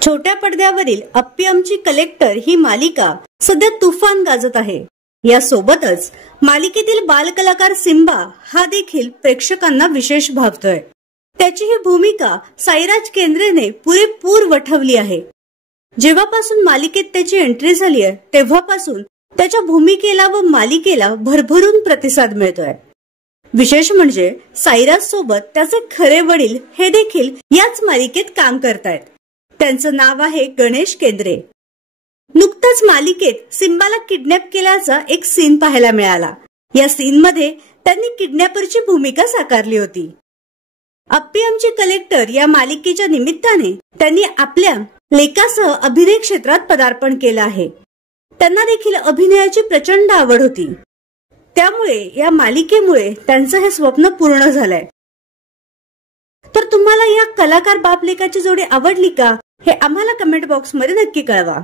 छोट्या पडद्यावरील अप्पी आमची कलेक्टर ही मालिका सध्या तुफान गाजत आहे। यासोबतच मालिकेतील बालकलाकार सिम्बा हा देखील प्रेक्षकांना विशेष भावतोय। त्याची ही भूमिका साईराज केंद्रेने पुरेपूर वठवली आहे। जेव्हापासून मालिकेत त्याची एंट्री झाली आहे तेव्हापासून त्याच्या भूमिकेला व मालिकेला भरभरून प्रतिसाद मिळतोय। विशेष म्हणजे साईराज सोबत त्याचे खरे वडील हे देखील याच मालिकेत काम करतायत। त्यांचं नाव आहे गणेश केंद्रे। नुकताच मालिकेत सिम्बाला किडनॅप केल्याचा एक सीन पाहायला मिळाला। या सीन मध्ये त्यांनी किडनॅपरची भूमिका साकारली होती। अप्पी आमची कलेक्टर या मालिकेच्या निमित्ताने त्यांनी आपल्या लेकासह अभिनय क्षेत्रात पदार्पण केलं आहे। त्यांना देखील अभिनयाची प्रचंड आवड होती, त्यामुळे या मालिकेमुळे त्यांचं हे स्वप्न पूर्ण झालंय। तर तुम्हाला या कलाकार बाप लेकाची जोडी आवडली का हे आम्हाला कमेंट बॉक्स मध्ये नक्की कळवा।